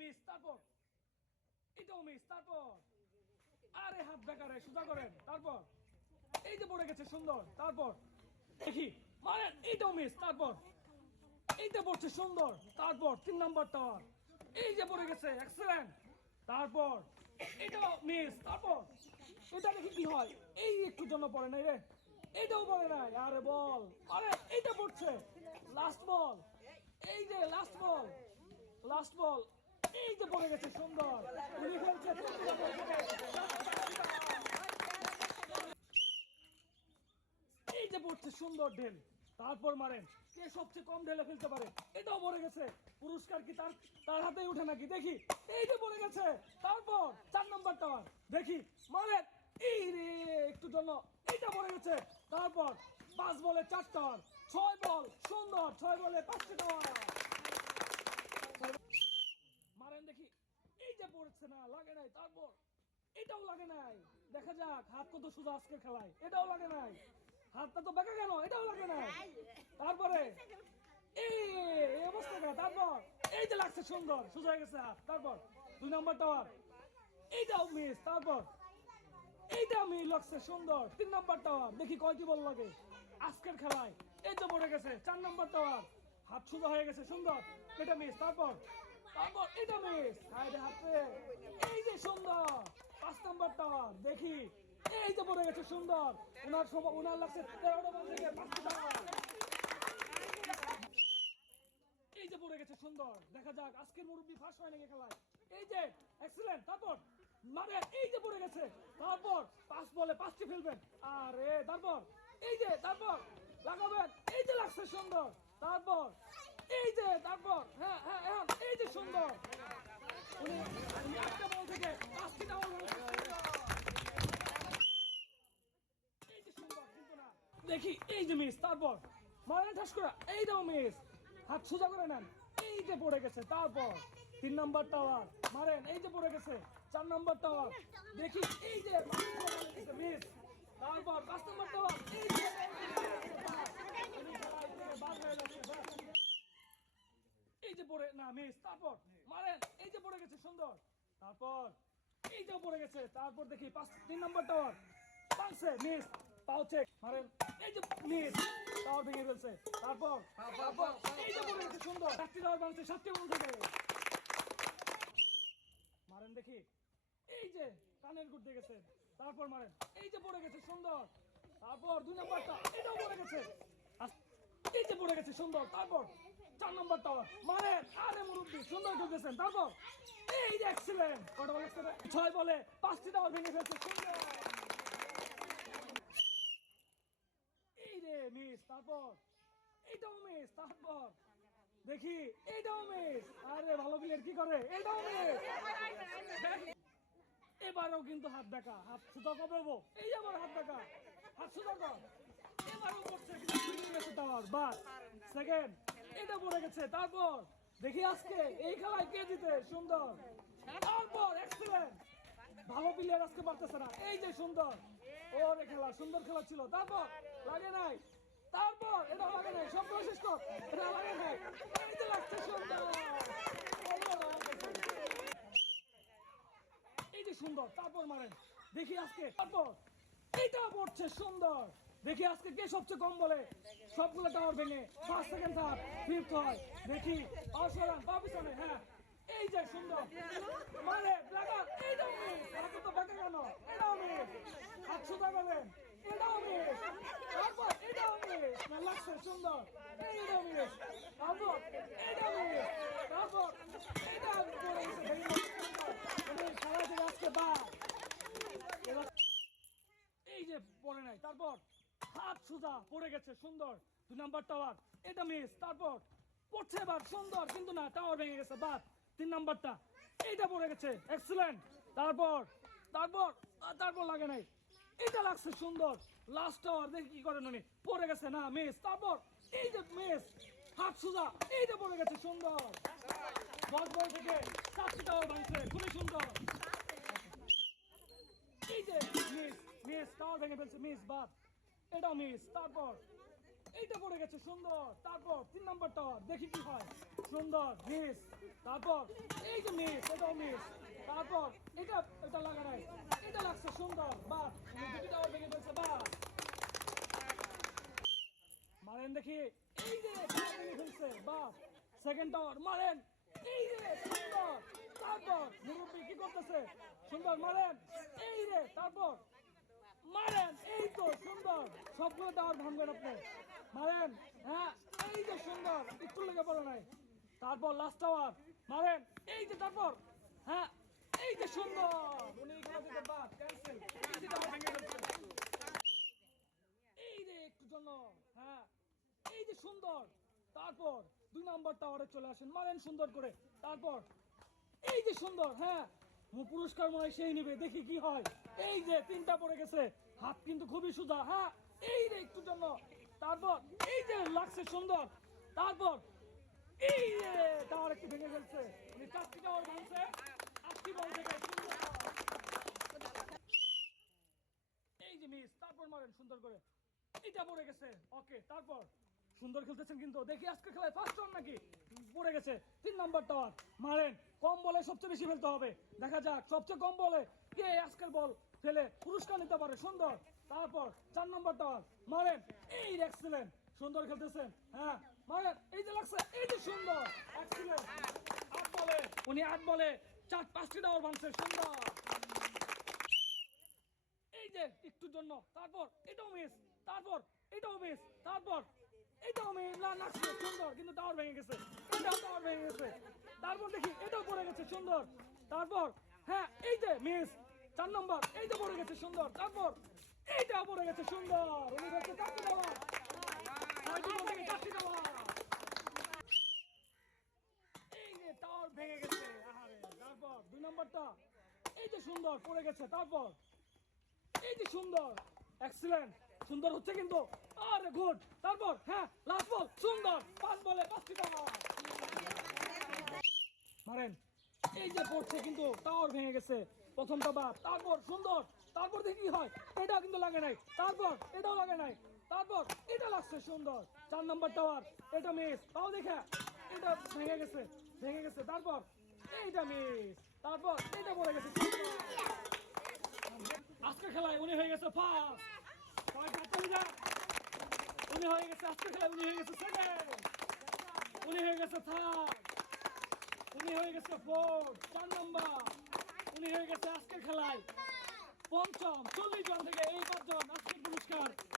Miss তারপর এটাও miss তারপর আরে হাত বেকারে সোজা করেন। তারপর, এই যে পড়ে গেছে সুন্দর, তারপর, দেখি মানে এইটাও মিস তারপর এইটা পড়ছে সুন্দর, তারপর, তিন নাম্বার টাওয়ার এই যে পড়ে গেছে এক্সেলেন্ট তারপর, এটাও মিস তারপর এটা দেখি কি হয়। এই একটু জন্য পড়ে নাই রে। এটাও পড়ে নাই, আরে বল। আরে, এইটা পড়ছে। লাস্ট বল এই যে লাস্ট বল লাস্ট বল এই যে গেছে, সুন্দর। উনি খেলছে। এই যে পড়ছে, সুন্দর ঢেল। তারপর মারেন। কে সবচেয়ে কম ঢেলে ফেলতে পারে? এটাও গেছে। পুরস্কার কি তার তার হাতেই উঠে নাকি? দেখি। এই যে গেছে। তারপর চার নম্বর টাওয়ার দেখি। মারেন। এই রে, একটু জন্য। এইটা পড়ে গেছে। তারপর পাঁচ বলে চার টাওয়ার ছয় বল। সুন্দর। ছয় বলে পাঁচটা টাওয়ার মারেন দেখি এই যে পড়েছে না লাগে নাই তারপর এটাও লাগে নাই। দেখা যাক, হাত কত সোজা আজকে খেলায়। এটাও লাগে নাই। হাতটা তো কেন এটাও লাগে তারপরে, এই অবস্থা তারপর, এই যে লাগছে সুন্দর, সোজা হয়ে গেছে হাত। তারপর, দুই নম্বর টাওয়ার এইটাও মিস তারপর এইটা আমি লাগছে সুন্দর। তিন নম্বর টাওয়ার দেখি কয়টি বল লাগে। আজকের খেলায়, এই যে পড়ে গেছে, চার নম্বর টাওয়ার হাত সোজা হয়ে গেছে, সুন্দর। এটা মিস তারপর তারপর, এটা মিস হাতে এই যে সুন্দর। পাঁচ নম্বর টাওয়ার দেখি। এই যে পড়ে গেছে সুন্দর। ওনার সময় ওনার লাগছে তেরোটা বল থেকে টাওয়ার এই যে পড়ে গেছে সুন্দর। দেখা যাক, আজকের মুরব্বী ফার্স্ট হয় নাকি খেলায়? এই যে এক্সিলেন্ট তারপর? মানে এই যে পড়ে গেছে, তারপর পাঁচ বলে পাঁচটি ফেলবেন। আরে, তারপর? এই যে, তারপর? লাগাবেন। এই যে লাগছে সুন্দর। তারপর? এই যে, তারপর? হ্যাঁ হ্যাঁ হ্যাঁ এই যে সুন্দর। দেখি, এই যে মিস তারপর মারেন ঠাস করে এই দাও মিস হাত সোজা করে নেন, এই যে পড়ে গেছে, তারপর তিন নাম্বার টাওয়ার মারেন, এই যে পড়ে গেছে, চার নাম্বার টাওয়ার দেখি, এই যে মিস তারপর পাঁচ নাম্বার টাওয়ার এই যে বাদ হয়ে যাচ্ছে, বাদ। এই যে পড়ে না মিস তারপর? মারেন এই যে পড়ে গেছে সুন্দর। তারপর এই যে পড়ে গেছে তারপর দেখি পাঁচ তিন নম্বর টাওয়ার পাঁচছে মিস পাও চেক মারেন। এই যে মিস টাওয়ার ভেঙে ফেলছে। তারপর তারপর এই যে পড়ে গেছে সুন্দর। চারটি টাওয়ার ভাঙছে সাতটি বল থেকে। মারেন দেখি। এই যে কানের গুড় গেছে। তারপর মারেন। এই যে পড়ে গেছে সুন্দর। তারপর দুই নম্বরটা এটাও পড়ে গেছে। এই যে পড়ে গেছে সুন্দর। তারপর চার নম্বর টাওয়ার মারেন আরে মুরব্বী, সুন্দর ঢুকেছেন, তারপর এই যে এক্সিলেন্ট কটা বল ছয় বলে পাঁচটি টাওয়ার ভেঙে ফেলছে, সুন্দর। এই রে মিস তারপর এইটাও মিস তারপর দেখি এইটাও মিস আরে ভালো প্লেয়ার কি করে? এইটাও মিস এবারও কিন্তু হাত দেখা। হাত সুতা কমাবো এই আবার হাত দেখা। হাত সুতা কর তারপর দেখি আজকে এই খেলায় কে জিতে, সুন্দর। তারপর এক্সিলেন্ট ভালো প্লেয়ার আজকে পারতেছে না, এই যে সুন্দর। ওর খেলা, সুন্দর খেলা ছিল। তারপর লাগে নাই। তারপর এটা লাগে নাই সব শেষ কর। সুন্দর। এই যে সুন্দর, তারপর মারেন। দেখি আজকে, তারপর এটা পড়ছে সুন্দর। দেখি আজকে কে সবচেয়ে কম বলে? সবগুলো টাওয়ার ভেঙে। ফার্স্ট সেকেন্ড থার্ড ফিফথ হয়। দেখি অসরান পা হ্যাঁ। এই যে সুন্দর। মানে কেন? থেকে আজকে বাদ। এই যে পড়ে নাই। তারপর হাত সোজা পড়ে গেছে, সুন্দর। দুই নাম্বার টাওয়ার এটা মিস তারপর পড়ছে এবার, সুন্দর, কিন্তু না টাওয়ার ভেঙে গেছে, বাদ। তিন নাম্বারটা, এইটা পড়ে গেছে এক্সিলেন্ট তারপর তারপর তারপর লাগে নাই। এটা লাগছে সুন্দর। লাস্ট টাওয়ার দেখি কি করেন উনি। পড়ে গেছে না মিস তারপর, এই যে মিস হাত সোজা, এইটা পড়ে গেছে, সুন্দর। দশ বল থেকে চারটি টাওয়ার ভাঙছে, খুবই সুন্দর। এই যে মিস মিস টাওয়ার ভেঙে ফেলছে মিস বাদ। এটা মিস তারপর এইটা পড়ে গেছে সুন্দর, তারপর তিন নাম্বার দেখি কি হয়। সুন্দর মিস তারপর এই যে মিস এটাও মিস তারপর এটা এটা লাগা নাই, এটা লাগছে সুন্দর বা দুটি ভেঙে ফেলছে বা মারেন দেখি, এই যে টাওয়ার ভেঙে ফেলছে বা সেকেন্ড টাওয়ার মারেন, এই রে সুন্দর, তারপর মুরব্বী কি করতেছে? সুন্দর, মারেন, এই রে তারপর মারেন, এই তো সুন্দর। সবগুলো টাওয়ার ভাঙবেন আপনি মারেন হ্যাঁ এই যে সুন্দর, একটু লেগে পড়ে নাই। তারপর লাস্ট টাওয়ার মারেন, এই যে তারপর হ্যাঁ এই যে সুন্দর। এই রে একটু জন্য হ্যাঁ এই যে সুন্দর। তারপর দুই নাম্বার টাওয়ারে চলে আসেন। মারেন সুন্দর করে। তারপর, এই যে সুন্দর হ্যাঁ পুরস্কার মনে সেই নিবে, দেখি কি হয়। এই যে, তিনটা পড়ে গেছে। হাত কিন্তু খুবই সুদা হ্যাঁ? এই রে একটু জন্য। তারপর, এই যে, লাগছে সুন্দর। তারপর, এই রে টাওয়ার একটু ভেঙে ফেলছে। উনি চারটি টাওয়ার ভাঙছে, আটটি বল থেকে এই যে মিস তারপর মারেন সুন্দর করে। এটা পড়ে গেছে। ওকে তারপর। সুন্দর খেলতেছেন কিন্তু। দেখি আজকে খেলায় ফার্স্ট রান নাকি? পড়ে গেছে। তিন নাম্বার টাওয়ার মারেন। কম বলে সবচেয়ে বেশি ফেলতে হবে। দেখা যাক, সবচেয়ে কম বলে কে আজকের বল ফেলে পুরস্কার নিতে পারে? সুন্দর। তারপর চার নাম্বার টাওয়ার মারেন। এই এক্সেলেন্ট সুন্দর খেলতেছেন। হ্যাঁ মারেন। এই যে লাগছে, এই যে সুন্দর। এক্সেলেন্ট আট বলে, উনি আট বলে চার, পাঁচটি টাওয়ার ভাঙছে সুন্দর। এই যে, একটুর জন্য। তারপর এটাও মিস তারপর এটাও মিস তারপর এটাও না ছিল সুন্দর কিন্তু টাওয়ার ভেঙে গেছে এটাও টাওয়ার ভেঙে গেছে তারপর দেখি এটাও পড়ে গেছে সুন্দর তারপর হ্যাঁ এই যে মিস চার নম্বর এই যে পড়ে গেছে সুন্দর তারপর এইটাও পড়ে গেছে সুন্দর উনি বলছে চারটি দেওয়া তারপর। এই যে সুন্দর পড়ে তারপর এই যে সুন্দর এক্সিলেন্ট সুন্দর হচ্ছে কিন্তু। আরে গুড। তারপর হ্যাঁ লাস্ট বল সুন্দর। পাঁচ বলে পাঁচটি টাকা। মারেন। এই যে পড়ছে কিন্তু টাওয়ার ভেঙে গেছে। প্রথমটা বাদ। তারপর সুন্দর। তারপর দেখি হয়? এটাও কিন্তু লাগে নাই। তারপর, এটাও লাগে নাই। তারপর, এটা লাগছে সুন্দর। চার নম্বর টাওয়ার এটা মিস তাও দেখে। এটা ভেঙে গেছে। ভেঙে গেছে। তারপর, এইটা মিস তারপর এটা পড়ে গেছে। আজকে খেলায় উনি হয়ে গেছে ফার্স্ট উনি হয়ে গেছে আজকে উনি হয়ে গেছে উনি হয়ে গেছে থার্ড উনি হয়ে গেছে ফোর্থ চার নম্বর। উনি হয়ে গেছে আজকের খেলায় পঞ্চম, চল্লিশ জন থেকে এই পাঁচজন আজকের পুরস্কার।